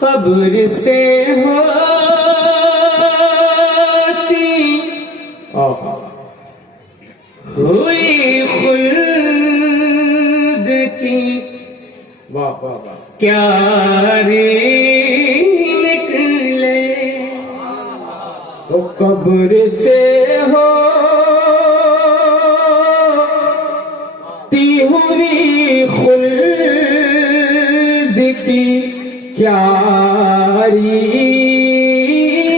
قبر سے ہوتی ہوئی خلد کی کیا نکلے، تو قبر سے ہوتی ہوئی خلد کی کیاری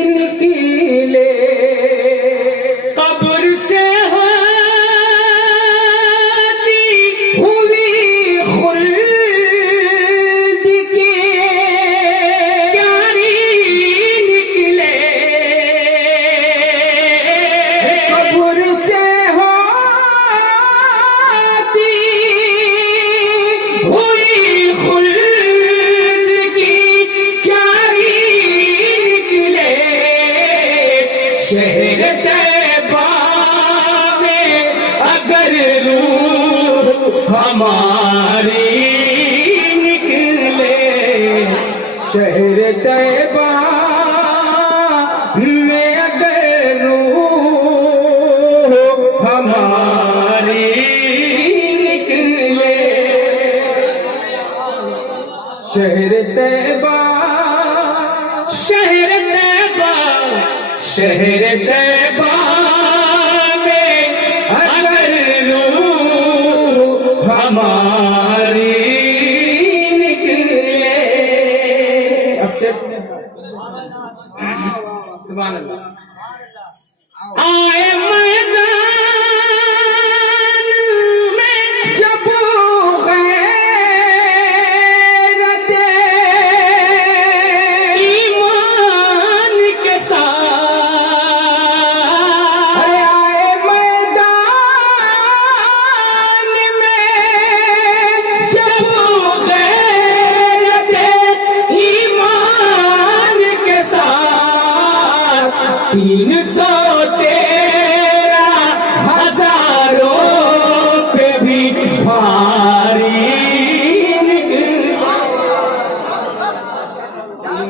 نکلے، قبر سے ہوتی ہوئی خلد کی کیاری نکلے، قبر سے ہوتی ہوئی خلد کی کیاری نکلے، شہر طیبہ میں اگر روح ہماری نکلے، شہر طیبہ میں اگر روح ہماری نکلے، شہر طیبہ شہر طیبہ شہر طیبہ میں اگر روح ہماری نکلے، اب سبحان اللہ، آئے میدان میں جب غیرت ایمان کے ساتھ، ارے آئے میدان میں جب غیرت ایمان کے ساتھ 313 ہزاروں پہ بھی بھاری نکلے،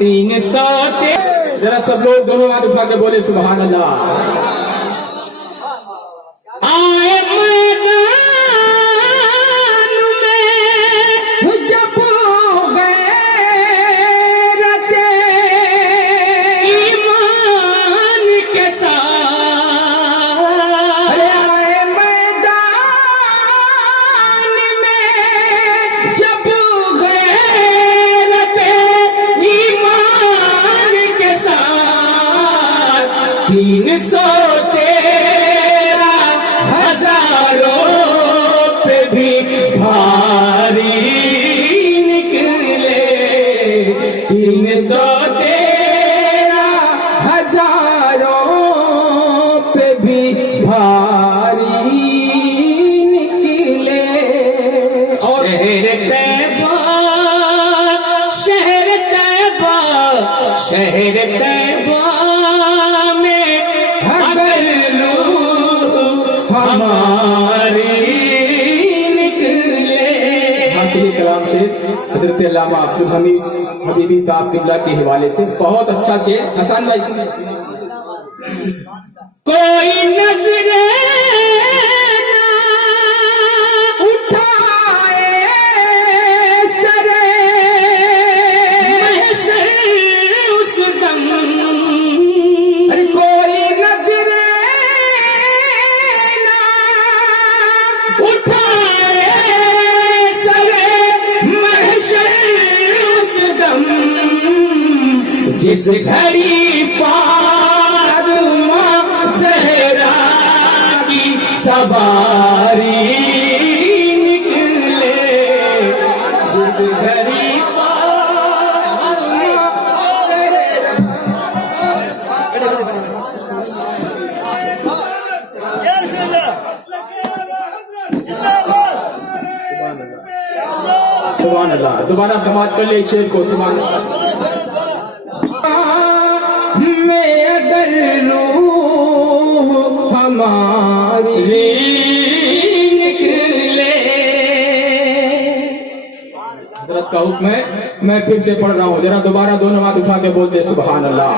313 ذرا سب لوگ دونوں ہاتھ اٹھا کے بولے سبحان اللہ، آئے میدان میں جب غیرت ایمان کے ساتھ، ارے آئے میدان میں جب غیرت ایمان کے ساتھ 313 ہزاروں پہ بھی بھاری نکلے، 313 ہزاروں پہ بھی بھاری نکلے، اور شہر طیبہ شہر طیبہ شہر طیبہ میں اگر روح ہماری نکلے، حاصل کلام شعر حضرت علامہ عبدالحمید حبیبی صاحب قبلہ کے حوالے سے بہت اچھا شعر، حسن بھائی کوئی نظر نہ اٹھائے سر محشر اس دم، ارے کوئی نظر نہ اٹھائے سر محشر اس دم، جس گھڑی فاطمہ زہرا کی سواری نکلے، جس گھڑی سبحان اللہ، دوبارہ سماعت کر لے اس شعر کو، سبحان اللہ، میں اگر روح ہماری نکلے، حضرت کا حکم ہے میں پھر سے پڑھ رہا ہوں، ذرا دوبارہ دونوں ہاتھ اٹھا کے بول دے سبحان اللہ۔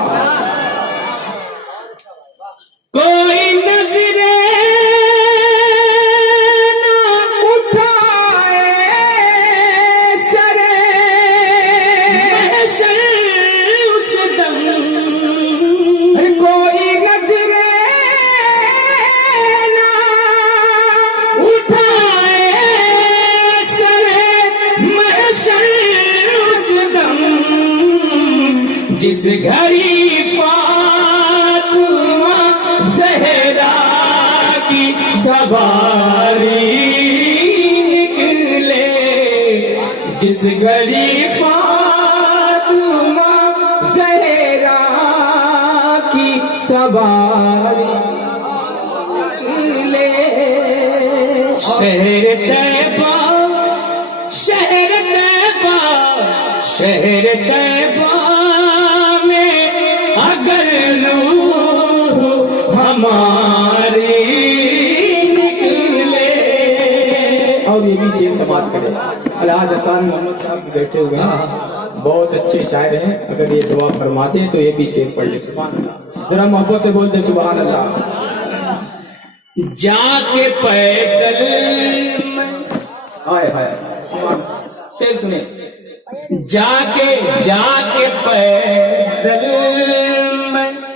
کوئی نظریں نہ اٹھائے سرے محشر اس دم، کوئی نظریں نہ اٹھائے سرے محشر اس دم، جس گھڑی زہرا کی سواری نکلے، جس گھڑی فاطمہ زہرا کی سواری نکلے، شہر طیبہ شہر طیبہ شہر طیبہ میں اگر ہماری نکلے۔ اور یہ بھی شعر سماعت کرے، الحاج حسان محمد صاحب بیٹھے ہوئے ہیں، بہت اچھے شاعر ہیں، اگر یہ دعا فرماتے ہیں تو یہ بھی شعر پڑھ لے سبحان اللہ، ذرا محبت سے بولتے سبحان اللہ۔ جا کے پیدل آئے ہائے شعر سنیں، جا کے پیدل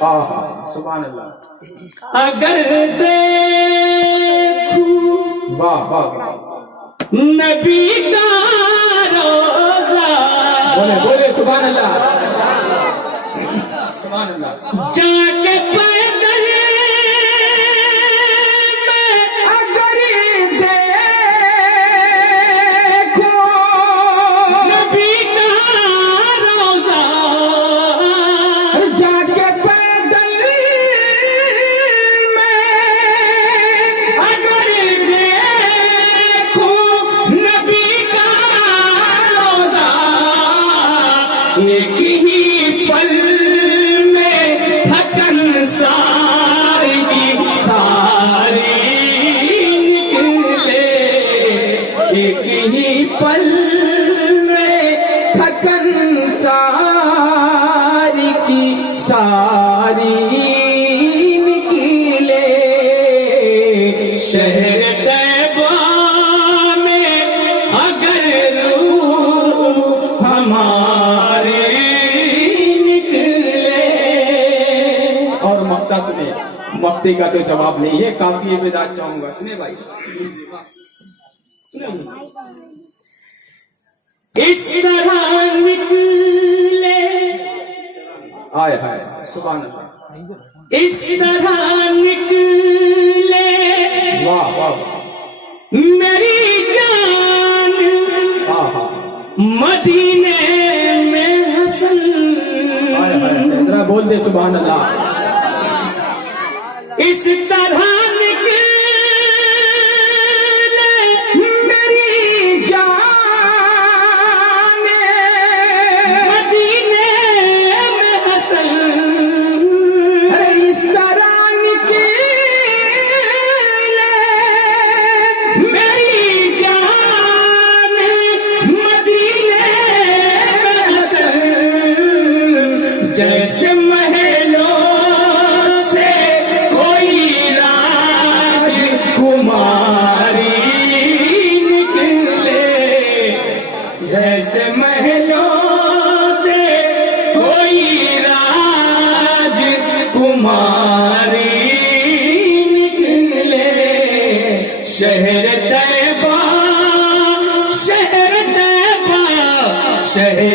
آہا سبحان اللہ، اگر دیکھوں واہ واہ واہ، نبی کا روزہ، بولے بولے سبحان اللہ سبحان اللہ۔ جا کے پیدل میں اگر دیکھوں نبی کا روزہ، جا کے ایک ہی پل میں تھکن ساری کی ساری نکلے، ایک ہی پل میں تھکن ساری کی ساری نکلے، شہر طیبہ میں اگر روح ہمارے سنے، مفتی کا تو جواب نہیں ہے، کافی ابتدا چاہوں گا، سنے بھائی۔ اس طرح نکلے، آئے ہائے سبحان اللہ، اس طرح نکلے واہ واہ میری جان آہا، مدینے میں حسن، آئے ہائے ذرا بول دے سبحان اللہ۔ اس طرح نکلے میری جان مدینے میں حسن، اس طرح نکلے میری جان مدینے میں حسن، جیسے محلوں سے کوئی راجکماری نکلے، جیسے محلوں سے کوئی راجکماری نکلے، شہر طیبہ شہر طیبہ شہر